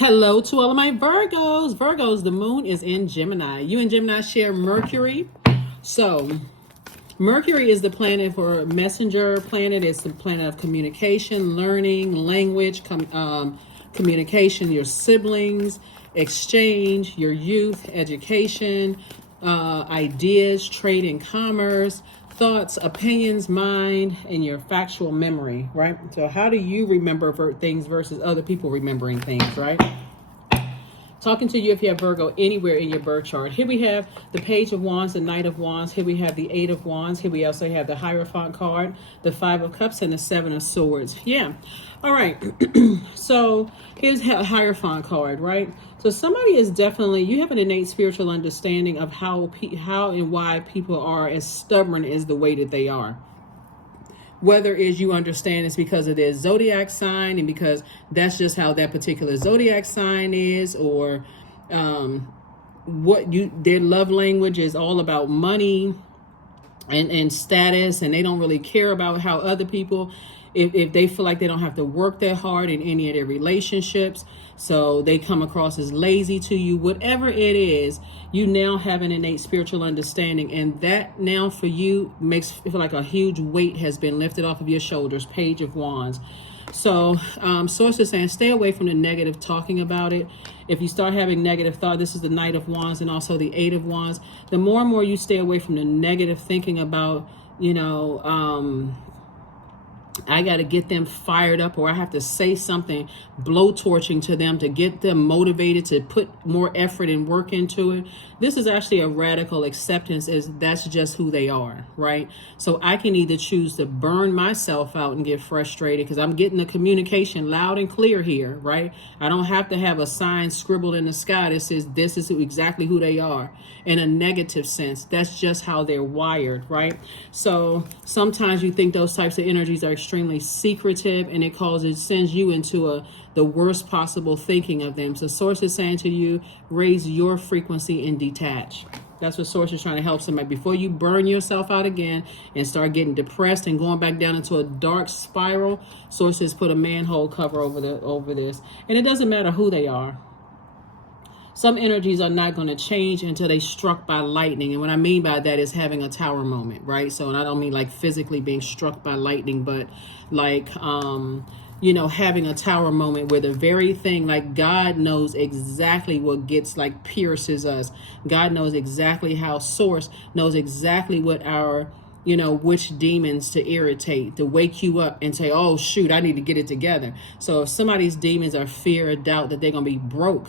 Hello to all of my Virgos. Virgos, the moon is in Gemini. You and Gemini share Mercury. So Mercury is the planet for messenger planet. It's the planet of communication, learning, language, communication, your siblings, exchange, your youth, education, ideas, trade and commerce, thoughts, opinions, mind, and your factual memory, right? So how do you remember things versus other people remembering things, right? Talking to you if you have Virgo anywhere in your birth chart. Here we have the Page of Wands, the Knight of Wands. Here we have the Eight of Wands. Here we also have the Hierophant card, the Five of Cups, and the Seven of Swords. Yeah. All right. So here's a Hierophant card, right? So somebody is definitely, you have an innate spiritual understanding of how and why people are as stubborn as the way that they are. Whether is you understand it's because of their zodiac sign and because that's just how that particular zodiac sign is, or their love language is all about money and status, and they don't really care about how other people, if they feel like they don't have to work that hard in any of their relationships, so they come across as lazy to you. Whatever it is, you now have an innate spiritual understanding, and that now for you makes it feel like a huge weight has been lifted off of your shoulders. Page of Wands. So source is saying stay away from the negative talking about it. If you start having negative thought, this is the Knight of Wands and also the Eight of Wands. The more and more you stay away from the negative thinking about, I got to get them fired up, or I have to say something blowtorching to them to get them motivated to put more effort and work into it. This is actually a radical acceptance, as that's just who they are, right? So I can either choose to burn myself out and get frustrated because I'm getting the communication loud and clear here, right? I don't have to have a sign scribbled in the sky that says this is exactly who they are in a negative sense. That's just how they're wired, right? So sometimes you think those types of energies are extremely secretive, and it sends you into the worst possible thinking of them. So source is saying to you, raise your frequency and detach. That's what source is trying to help somebody. Before you burn yourself out again and start getting depressed and going back down into a dark spiral, source says put a manhole cover over this. And it doesn't matter who they are. Some energies are not going to change until they struck by lightning. And what I mean by that is having a tower moment, right? So, and I don't mean like physically being struck by lightning, but like, having a tower moment where the very thing, like God knows exactly what pierces us. God knows exactly how source knows exactly what our, which demons to irritate, to wake you up and say, oh, shoot, I need to get it together. So if somebody's demons are fear or doubt that they're going to be broke,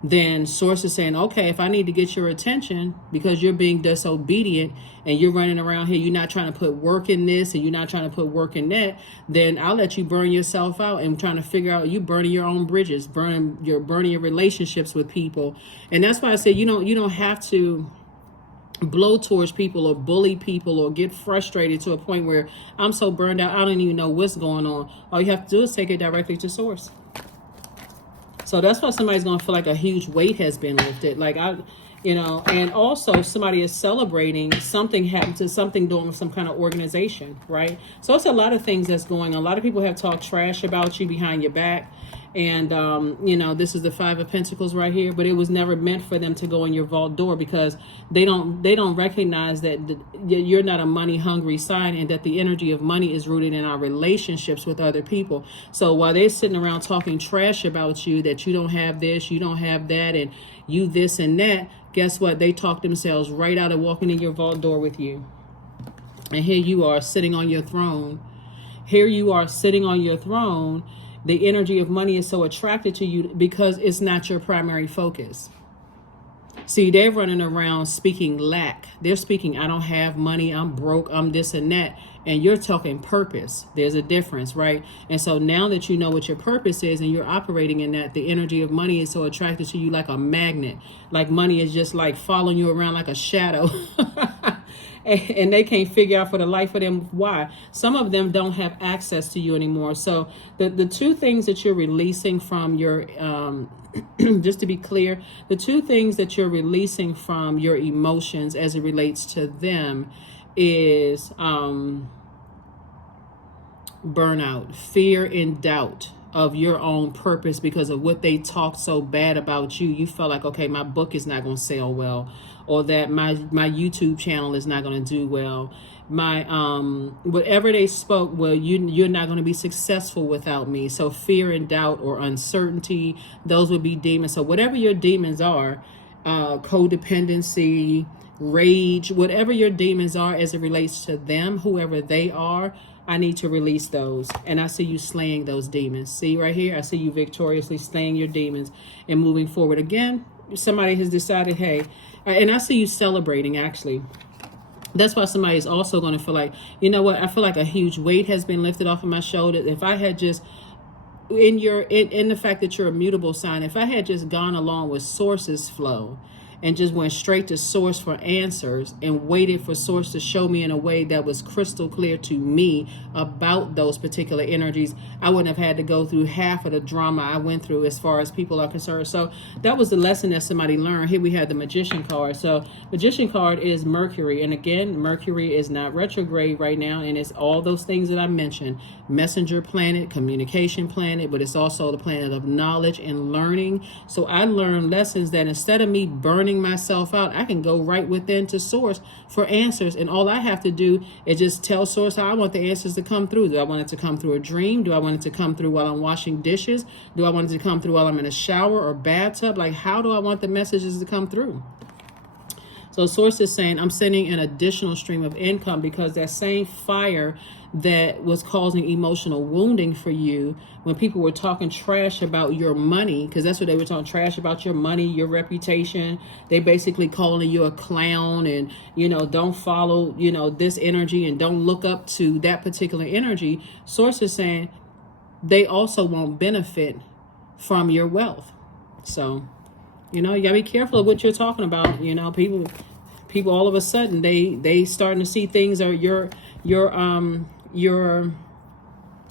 then source is saying, okay, if I need to get your attention because you're being disobedient and you're running around here, you're not trying to put work in this and you're not trying to put work in that, then I'll let you burn yourself out and trying to figure out you burning your own bridges, burning your relationships with people. And that's why I say you don't have to blow towards people or bully people or get frustrated to a point where I'm so burned out I don't even know what's going on. All you have to do is take it directly to source. So that's why somebody's going to feel like a huge weight has been lifted. And also somebody is celebrating something happened to something doing with some kind of organization, right? So it's a lot of things that's going on. A lot of people have talked trash about you behind your back. And, this is the Five of Pentacles right here, but it was never meant for them to go in your vault door because they don't recognize that you're not a money hungry sign and that the energy of money is rooted in our relationships with other people. So while they're sitting around talking trash about you, that you don't have this, you don't have that, and you this and that, guess what? They talk themselves right out of walking in your vault door with you. And here you are sitting on your throne. Here you are sitting on your throne. The energy of money is so attracted to you because it's not your primary focus. See, they're running around speaking lack. They're speaking, I don't have money, I'm broke, I'm this and that. And you're talking purpose. There's a difference, right? And so now that you know what your purpose is and you're operating in that, the energy of money is so attracted to you like a magnet. Like money is just like following you around like a shadow. And they can't figure out for the life of them why. Some of them don't have access to you anymore. So the two things that you're releasing from your, just to be clear, the two things that you're releasing from your emotions as it relates to them is burnout, fear and doubt. of your own purpose because of what they talked so bad about you. You felt like, okay, my book is not going to sell well, or that my YouTube channel is not going to do well. My whatever they spoke, well, you're not going to be successful without me. So fear and doubt or uncertainty, those would be demons. So whatever your demons are, codependency, rage, whatever your demons are as it relates to them, whoever they are, I need to release those. And I see you slaying those demons. See right here, I see you victoriously slaying your demons and moving forward. Again, somebody has decided, hey, and I see you celebrating, actually. That's why somebody is also going to feel like, you know what, I feel like a huge weight has been lifted off of my shoulders. If I had just, in the fact that you're a mutable sign, if I had just gone along with source's flow and just went straight to source for answers and waited for source to show me in a way that was crystal clear to me about those particular energies, I wouldn't have had to go through half of the drama I went through as far as people are concerned. So that was the lesson that somebody learned. Here we have the Magician card. So Magician card is Mercury. And again, Mercury is not retrograde right now. And it's all those things that I mentioned. Messenger planet, communication planet, but it's also the planet of knowledge and learning. So I learned lessons that instead of me burning myself out, I can go right within to source for answers, and all I have to do is just tell source how I want the answers to come through. Do I want it to come through a dream? Do I want it to come through while I'm washing dishes? Do I want it to come through while I'm in a shower or bathtub? Like, how do I want the messages to come through? So source is saying, I'm sending an additional stream of income because that same fire that was causing emotional wounding for you when people were talking trash about your money, because that's what they were talking trash about, your money, your reputation. They basically calling you a clown and, don't follow, this energy and don't look up to that particular energy. Source is saying they also won't benefit from your wealth. So, you gotta be careful of what you're talking about. People all of a sudden they starting to see things, or your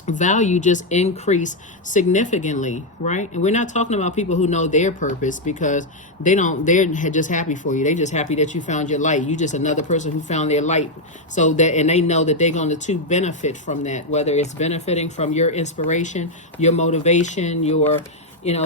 value just increase significantly, right? And we're not talking about people who know their purpose, because they're just happy for you. They're just happy that you found your light. You just another person who found their light. And they know that they're going to benefit from that, whether it's benefiting from your inspiration, your motivation,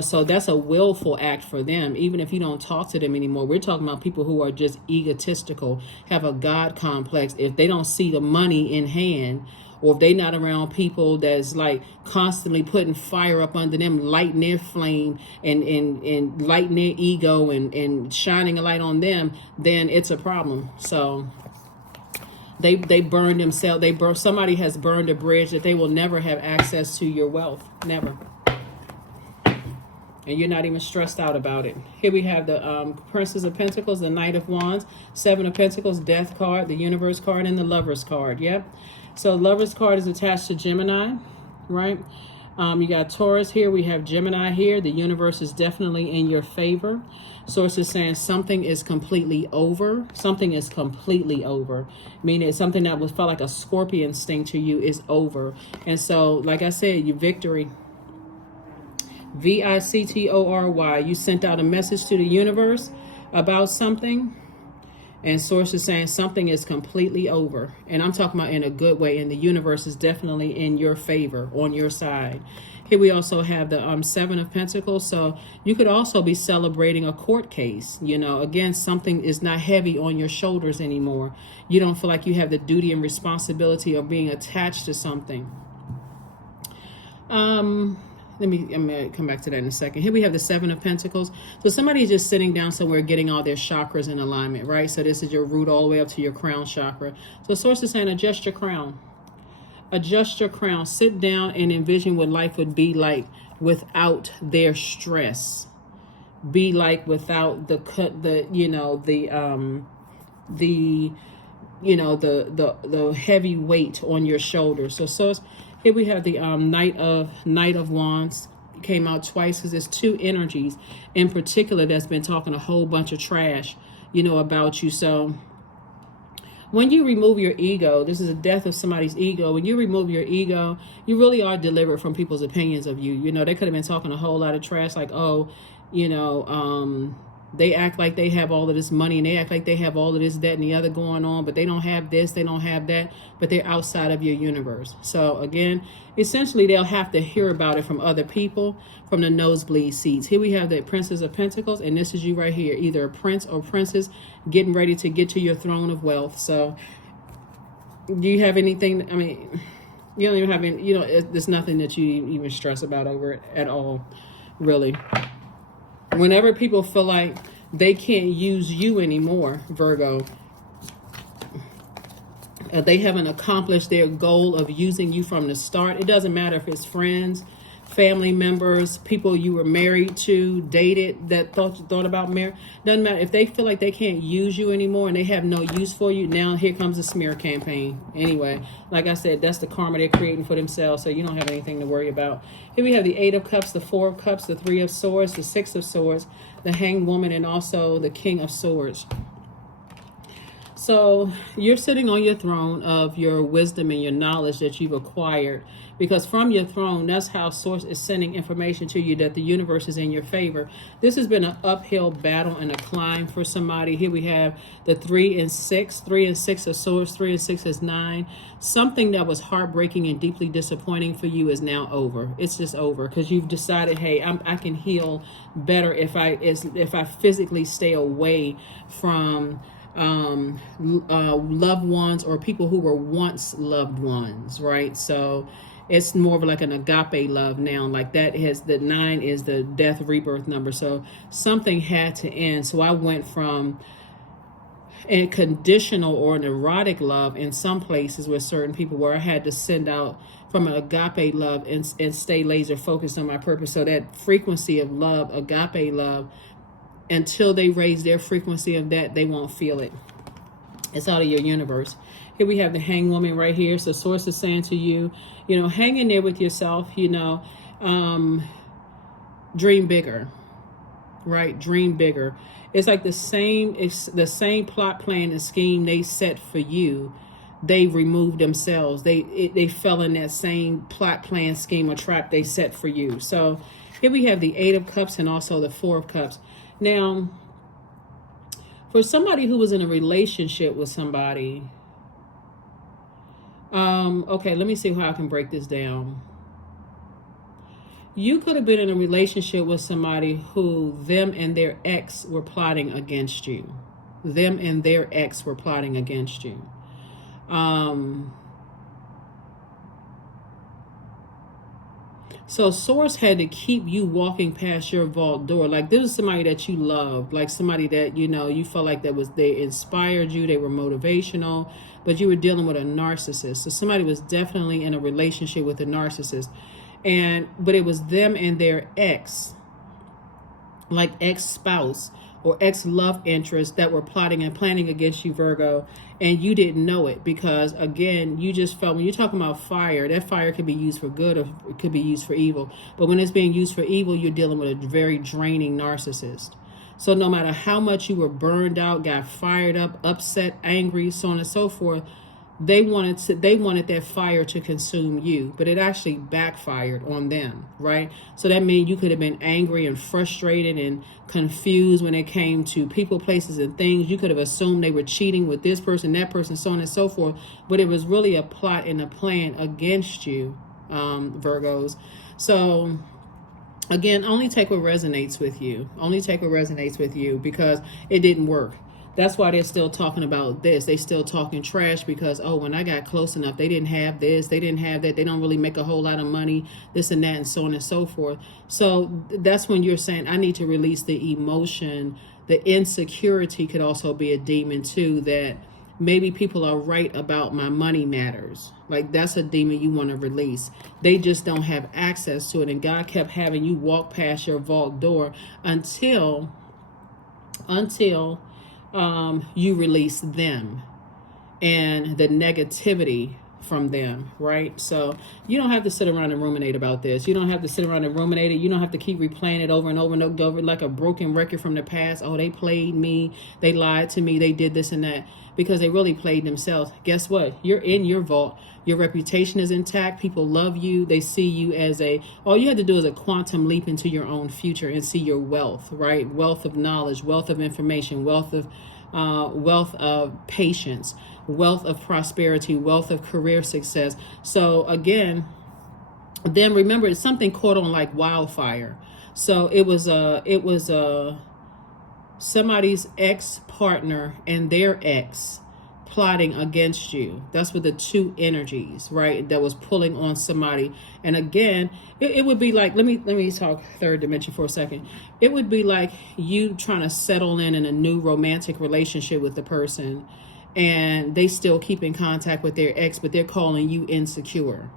so that's a willful act for them, even if you don't talk to them anymore. We're talking about people who are just egotistical, have a God complex. If they don't see the money in hand, or if they're not around people that's like constantly putting fire up under them, lighting their flame and lighting their ego and shining a light on them, then it's a problem. So they burn themselves. Somebody has burned a bridge that they will never have access to your wealth. Never. And you're not even stressed out about it. Here we have the Princess of Pentacles, the Knight of Wands, Seven of Pentacles, Death card, the Universe card, and the Lovers card. Yep. So Lovers card is attached to Gemini, right? You got Taurus here. We have Gemini here. The universe is definitely in your favor. Source is saying something is completely over. Something is completely over. Meaning something that felt like a scorpion sting to you is over. And so, like I said, your victory. Victory. You sent out a message to the universe about something, and source is saying something is completely over. And I'm talking about in a good way, and the universe is definitely in your favor, on your side. Here we also have the Seven of Pentacles. So you could also be celebrating a court case. Again, something is not heavy on your shoulders anymore. You don't feel like you have the duty and responsibility of being attached to something. I'm going to come back to that in a second. Here we have the Seven of Pentacles. So somebody's just sitting down somewhere getting all their chakras in alignment, right? So this is your root all the way up to your crown chakra. So source is saying adjust your crown. Adjust your crown. Sit down and envision what life would be like without their stress. Be like without the heavy weight on your shoulders. So here we have the Knight of Wands. Came out twice because there's two energies in particular that's been talking a whole bunch of trash, about you. So when you remove your ego, this is a death of somebody's ego. When you remove your ego, you really are delivered from people's opinions of you. They could have been talking a whole lot of trash, like, They act like they have all of this money, and they act like they have all of this, that, and the other going on, but they don't have this, they don't have that, but they're outside of your universe. So again, essentially they'll have to hear about it from other people, from the nosebleed seats. Here we have the Princess of Pentacles, and this is you right here, either a prince or princess getting ready to get to your throne of wealth. So do you have anything? I mean, you don't even have any, you know, there's nothing that you even stress about over it at all, really. Whenever people feel like they can't use you anymore, Virgo, they haven't accomplished their goal of using you from the start. It doesn't matter if it's friends, family members, people you were married to, dated, that thought about marriage. Doesn't matter. If they feel like they can't use you anymore and they have no use for you, now here comes a smear campaign. Anyway, like I said, that's the karma they're creating for themselves, so you don't have anything to worry about. Here we have the Eight of Cups, the Four of Cups, the Three of Swords, the Six of Swords, the Hanged Woman, and also the King of Swords. So you're sitting on your throne of your wisdom and your knowledge that you've acquired, because from your throne, that's how Source is sending information to you that the universe is in your favor. This has been an uphill battle and a climb for somebody. Here we have the 3 and 6. 3 and 6 of Swords. 3 and 6 is 9. Something that was heartbreaking and deeply disappointing for you is now over. It's just over because you've decided, hey, I can heal better if I physically stay away from loved ones or people who were once loved ones, right? So it's more of like an agape love now. Like that has, the 9 is the death rebirth number. So something had to end. So I went from a conditional or an erotic love in some places with certain people, where I had to send out from an agape love and stay laser focused on my purpose. So that frequency of love, agape love, until they raise their frequency of that, they won't feel it. It's out of your universe. Here we have the Hanged Woman right here. So Source is saying to you, you know, hang in there with yourself, you know, dream bigger, right? Dream bigger. It's like the same plot, plan, and scheme they set for you. They removed themselves. They fell in that same plot, plan, scheme, or trap they set for you. So here we have the 8 of Cups and also the 4 of Cups. Now, for somebody who was in a relationship with somebody, okay, let me see how I can break this down. You could have been in a relationship with somebody who them and their ex were plotting against you. Them and their ex were plotting against you. So Source had to keep you walking past your vault door. Like this was somebody that you loved, like somebody that, you know, you felt like they inspired you, they were motivational, but you were dealing with a narcissist. So somebody was definitely in a relationship with a narcissist. But it was them and their ex, like ex-spouse or ex-love interest, that were plotting and planning against you, Virgo, and you didn't know it because, again, you just felt, when you're talking about fire, that fire could be used for good or it could be used for evil. But when it's being used for evil, you're dealing with a very draining narcissist. So no matter how much you were burned out, got fired up, upset, angry, so on and so forth, they wanted that fire to consume you, but it actually backfired on them, right? So that means you could have been angry and frustrated and confused when it came to people, places, and things. You could have assumed they were cheating with this person, that person, so on and so forth, but it was really a plot and a plan against you, Virgos. So again, only take what resonates with you. Only take what resonates with you, because it didn't work. That's why they're still talking about this. They still talking trash because, oh, when I got close enough, they didn't have this, they didn't have that, they don't really make a whole lot of money, this and that, and so on and so forth. So that's when you're saying, I need to release the emotion. The insecurity could also be a demon too, that maybe people are right about my money matters. Like that's a demon you want to release. They just don't have access to it. And God kept having you walk past your vault door until you release them and the negativity from them, right? So you don't have to sit around and ruminate about this. You don't have to sit around and ruminate it. You don't have to keep replaying it over and over and over like a broken record from the past. Oh, they played me. They lied to me. They did this and that, because they really played themselves. Guess what? You're in your vault Your reputation is intact. People love you. They see you as all you have to do is a quantum leap into your own future and see your wealth, right? Wealth of knowledge, wealth of information, wealth of patience, wealth of prosperity, wealth of career success. So again, then remember, it's something caught on like wildfire. So it was somebody's ex-partner and their ex plotting against you. That's what the two energies, right, that was pulling on somebody. And again, it would be like, let me talk third dimension for a second. It would be like you trying to settle in a new romantic relationship with the person, and they still keep in contact with their ex, but they're calling you insecure.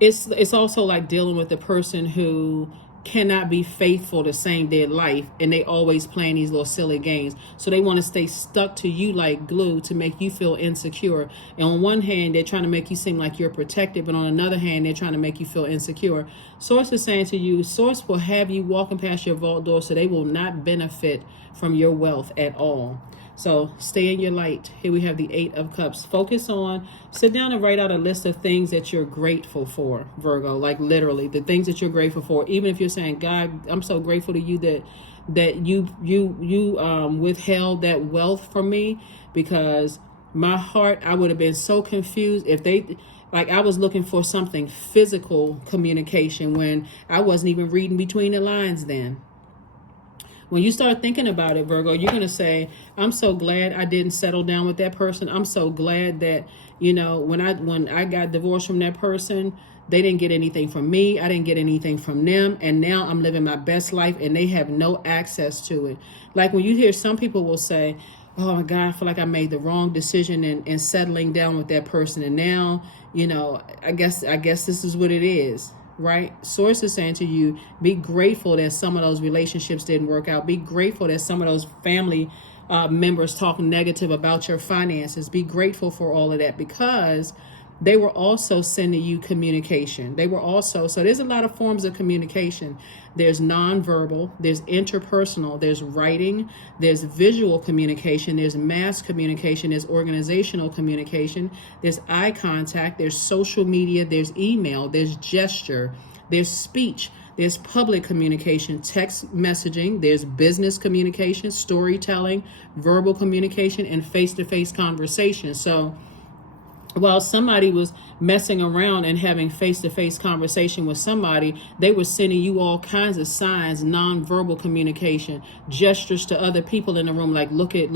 It's also like dealing with the person who cannot be faithful to same day life, and they always playing these little silly games. So they want to stay stuck to you like glue to make you feel insecure. And on one hand, they're trying to make you seem like you're protected, but on another hand, they're trying to make you feel insecure. Source is saying to you, Source will have you walking past your vault door, so they will not benefit from your wealth at all. So stay in your light. Here we have the 8 of Cups. Focus on, sit down and write out a list of things that you're grateful for, Virgo. Like literally the things that you're grateful for. Even if you're saying, God, I'm so grateful to you that you withheld that wealth from me, because my heart, I would have been so confused if I was looking for something physical communication when I wasn't even reading between the lines then. When you start thinking about it, Virgo, you're going to say, I'm so glad I didn't settle down with that person. I'm so glad that, when I got divorced from that person, they didn't get anything from me. I didn't get anything from them. And now I'm living my best life and they have no access to it. Like when you hear some people will say, oh my God, I feel like I made the wrong decision in settling down with that person. And now, I guess this is what it is. Right? Source is saying to you, be grateful that some of those relationships didn't work out. Be grateful that some of those family members talk negative about your finances. Be grateful for all of that, because they were also sending you communication. So there's a lot of forms of communication. There's nonverbal, there's interpersonal, there's writing, there's visual communication, there's mass communication, there's organizational communication, there's eye contact, there's social media, there's email, there's gesture, there's speech, there's public communication, text messaging, there's business communication, storytelling, verbal communication, and face-to-face conversation. So while somebody was messing around and having face-to-face conversation with somebody, they were sending you all kinds of signs, nonverbal communication, gestures to other people in the room, like look at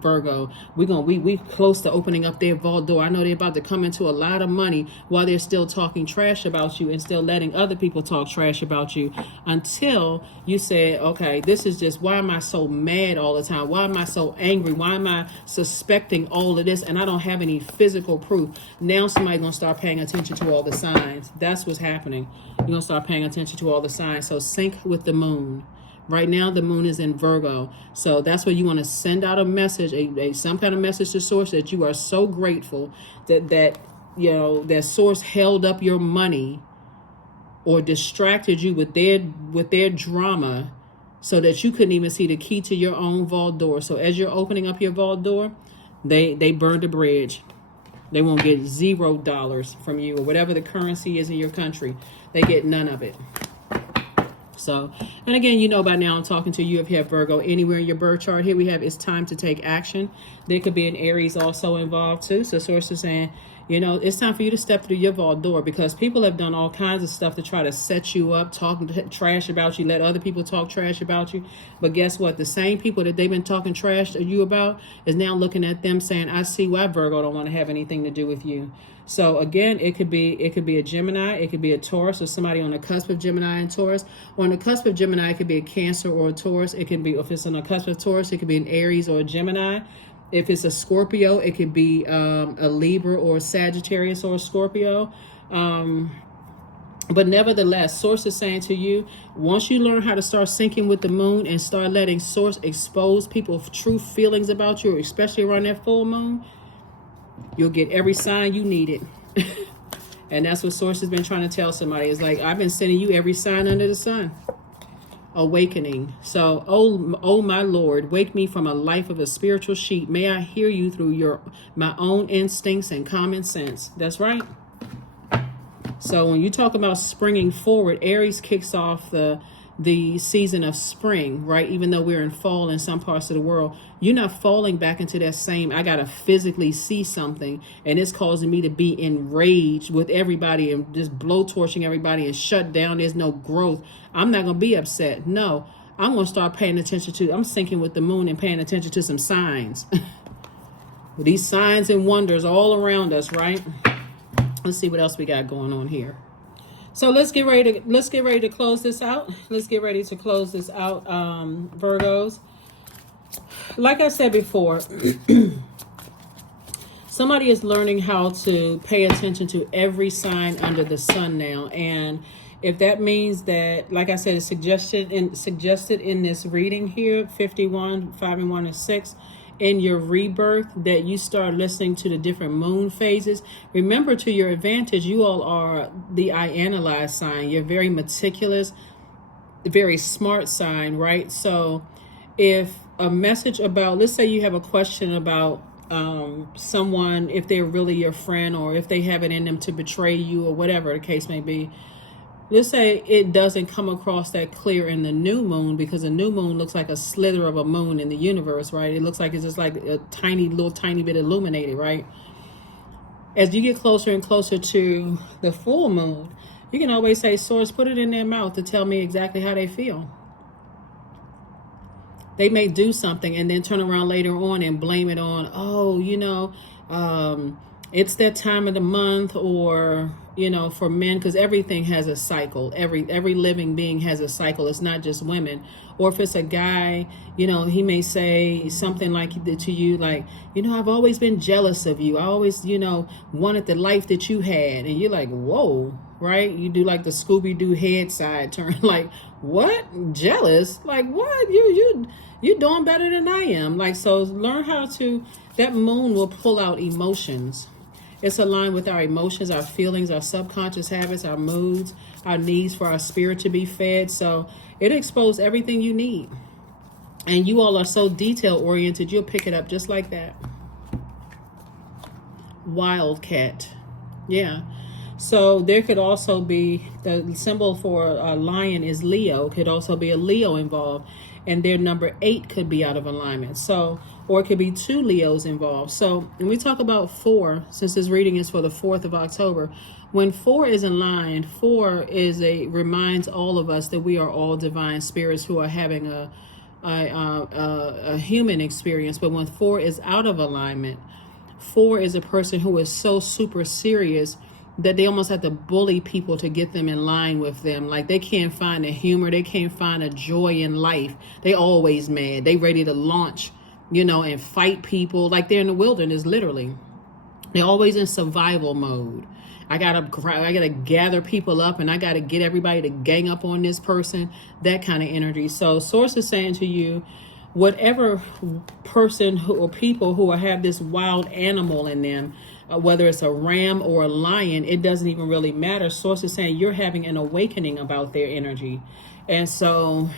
Virgo. We close to opening up their vault door. I know they're about to come into a lot of money, while they're still talking trash about you and still letting other people talk trash about you, until you say, okay, this is just, why am I so mad all the time? Why am I so angry? Why am I suspecting all of this and I don't have any physical proof? Now somebody's gonna start paying attention to all the signs. That's what's happening. You're gonna start paying attention to all the signs. So sync with the moon. Right now the moon is in Virgo, so that's where you want to send out a message, some kind of message to Source, that you are so grateful that Source held up your money or distracted you with their drama, so that you couldn't even see the key to your own vault door. So as you're opening up your vault door, they burned the bridge. They won't get $0 from you, or whatever the currency is in your country. They get none of it. So, and again, by now I'm talking to you if you have Virgo anywhere in your birth chart. Here we have, it's time to take action. There could be an Aries also involved too. So Source is saying, it's time for you to step through your vault door, because people have done all kinds of stuff to try to set you up, talking trash about you, let other people talk trash about you. But guess what? The same people that they've been talking trash to you about is now looking at them saying, I see why Virgo don't want to have anything to do with you. So again, it could be a Gemini, it could be a Taurus, or somebody on the cusp of Gemini and Taurus. On the cusp of Gemini, it could be a Cancer or a Taurus. It can be, if it's on the cusp of Taurus, it could be an Aries or a Gemini. If it's a Scorpio, it could be a Libra or a Sagittarius or a Scorpio. But nevertheless, Source is saying to you, once you learn how to start syncing with the moon and start letting Source expose people's true feelings about you, especially around that full moon, you'll get every sign you needed. And that's what Source has been trying to tell somebody. It's like, I've been sending you every sign under the sun. awakening. So, oh my Lord, wake me from a life of a spiritual sheep. May I hear you through my own instincts and common sense. That's right. So when you talk about springing forward, Aries kicks off the season of spring, right? Even though we're in fall in some parts of the world, you're not falling back into that same, I got to physically see something and it's causing me to be enraged with everybody and just blowtorching everybody and shut down. There's no growth. I'm not going to be upset. No, I'm going to start paying attention to, I'm syncing with the moon and paying attention to some signs. These signs and wonders all around us, right? Let's see what else we got going on here. So let's get ready to close this out. Let's get ready to close this out, Virgos. Like I said before, somebody is learning how to pay attention to every sign under the sun now. And if that means that, like I said, it's suggested in this reading here, 51, 5 and 1 and 6, in your rebirth, that you start listening to the different moon phases. Remember, to your advantage, you all are the I analyze sign. You're very meticulous, very smart sign, right? So if a message about, let's say you have a question about someone, if they're really your friend or if they have it in them to betray you or whatever the case may be, let's say it doesn't come across that clear in the new moon, because the new moon looks like a slither of a moon in the universe, right? It looks like it's just like a tiny bit illuminated, right? As you get closer and closer to the full moon, you can always say, Source, put it in their mouth to tell me exactly how they feel. They may do something and then turn around later on and blame it on, it's that time of the month, or for men, because everything has a cycle. Every living being has a cycle. It's not just women. Or if it's a guy, he may say something like to you, like, I've always been jealous of you. I always, wanted the life that you had. And you're like, whoa, right? You do like the Scooby-Doo head side turn, like, what? Jealous? Like, what? You doing better than I am. Like, so learn how to, that moon will pull out emotions. It's aligned with our emotions, our feelings, our subconscious habits, our moods, our needs for our spirit to be fed. So it exposes everything you need. And you all are so detail oriented, you'll pick it up just like that. Wildcat. Yeah. So there could also be, the symbol for a lion is Leo. Could also be a Leo involved. And their number 8 could be out of alignment. So, or it could be 2 Leos involved. So when we talk about 4, since this reading is for the 4th of October, when 4 is in line, 4 reminds all of us that we are all divine spirits who are having a human experience. But when 4 is out of alignment, 4 is a person who is so super serious that they almost have to bully people to get them in line with them. Like, they can't find a humor. They can't find a joy in life. They always mad. They ready to launch, and fight people. Like, they're in the wilderness, literally. They're always in survival mode. I gotta gather people up, and I gotta get everybody to gang up on this person. That kind of energy. So Source is saying to you, whatever person or people who have this wild animal in them, whether it's a ram or a lion, it doesn't even really matter. Source is saying you're having an awakening about their energy. And so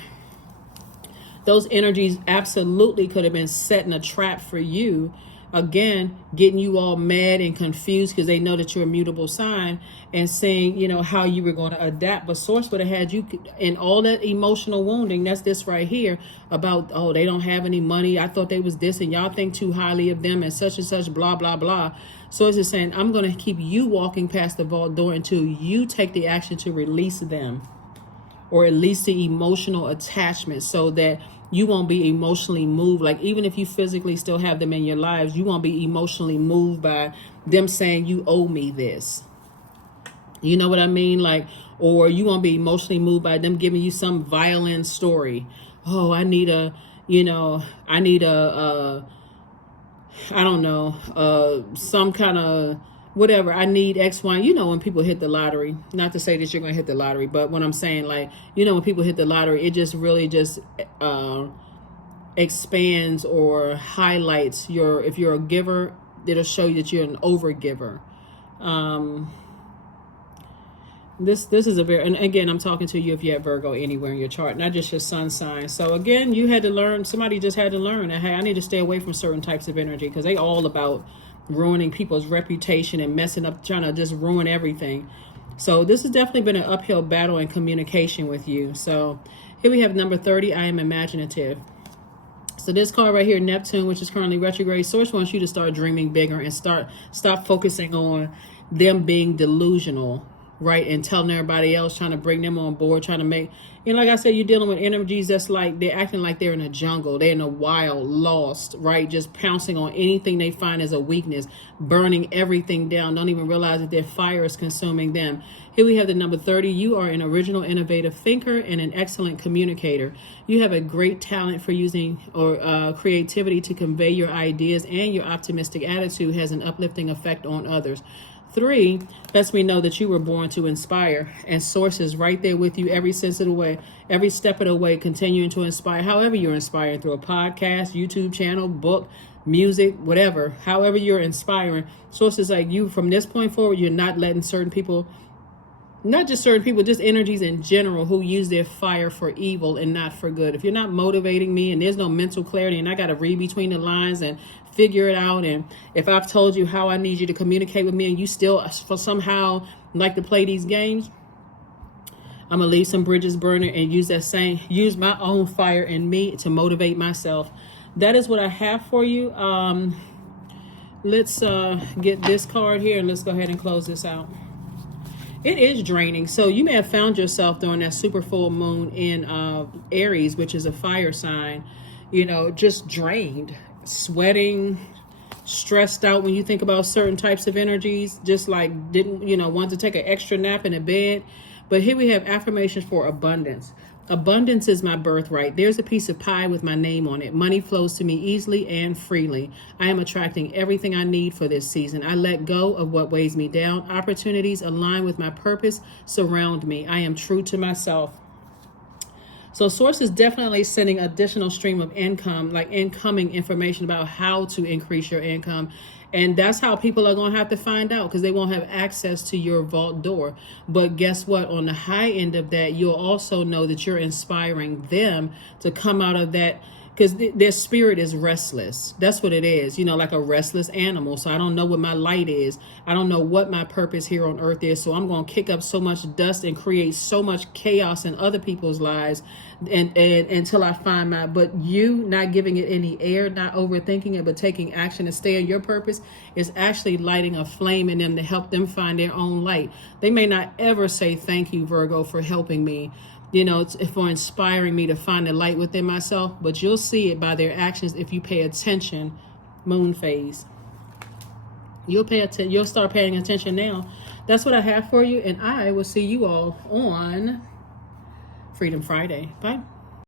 those energies absolutely could have been setting a trap for you. Again, getting you all mad and confused because they know that you're a mutable sign, and saying, how you were going to adapt. But Source would have had you in all that emotional wounding. That's this right here about, they don't have any money. I thought they was this, and y'all think too highly of them, and such, blah, blah, blah. Source is saying, I'm going to keep you walking past the vault door until you take the action to release them, or at least the emotional attachment, so that you won't be emotionally moved. Like, even if you physically still have them in your lives, you won't be emotionally moved by them saying, you owe me this. You know what I mean? Like, or you won't be emotionally moved by them giving you some violent story. Oh, I need some kind of whatever. I need X, Y. When people hit the lottery, not to say that you're going to hit the lottery, but when I'm saying, like, when people hit the lottery, it just really just expands or highlights if you're a giver, it'll show you that you're an overgiver. This is a very, and again, I'm talking to you if you have Virgo anywhere in your chart, not just your sun sign. So again, you had to learn, somebody just had to learn that, hey, I need to stay away from certain types of energy, because they all about ruining people's reputation and messing up, trying to just ruin everything. So this has definitely been an uphill battle in communication with you. So here we have number 30, I am imaginative. So this card right here, Neptune, which is currently retrograde, Source wants you to start dreaming bigger and stop focusing on them being delusional, right? And telling everybody else, trying to bring them on board, trying to make, like I said, you're dealing with energies that's like, they're acting like they're in a jungle. They're in a wild, lost, right? Just pouncing on anything they find as a weakness, burning everything down. Don't even realize that their fire is consuming them. Here we have the number 30. You are an original, innovative thinker and an excellent communicator. You have a great talent for using creativity to convey your ideas, and your optimistic attitude has an uplifting effect on others. 3 lets me know that you were born to inspire, and Source is right there with you every sense of the way, every step of the way, continuing to inspire. However you're inspiring, through a podcast, YouTube channel, book, music, whatever, however you're inspiring, Source is like, you from this point forward, you're not letting certain people, not just certain people, just energies in general who use their fire for evil and not for good. If you're not motivating me and there's no mental clarity and I got to read between the lines and figure it out, and if I've told you how I need you to communicate with me and you still for somehow like to play these games, I'm gonna leave some bridges burning and use my own fire in me to motivate myself. That is what I have for you. Let's get this card here and let's go ahead and close this out. It is draining. So you may have found yourself during that super full moon in Aries, which is a fire sign, just drained, sweating, stressed out when you think about certain types of energies, just like didn't, want to take an extra nap in a bed. But here we have affirmations for abundance. Abundance is my birthright. There's a piece of pie with my name on it. Money flows to me easily and freely. I am attracting everything I need for this season. I let go of what weighs me down. Opportunities align with my purpose surround me. I am true to myself. So Source is definitely sending additional stream of income, like incoming information about how to increase your income. And that's how people are going to have to find out, because they won't have access to your vault door. But guess what? On the high end of that, you'll also know that you're inspiring them to come out of that, because their spirit is restless. That's what it is, like a restless animal. So I don't know what my light is. I don't know what my purpose here on earth is. So I'm going to kick up so much dust and create so much chaos in other people's lives and until I find but you not giving it any air, not overthinking it, but taking action and stay in your purpose is actually lighting a flame in them to help them find their own light. They may not ever say thank you, Virgo, for helping me, for inspiring me to find the light within myself, but you'll see it by their actions if you pay attention. Moon phase. You'll start paying attention now. That's what I have for you, and I will see you all on Freedom Friday. Bye.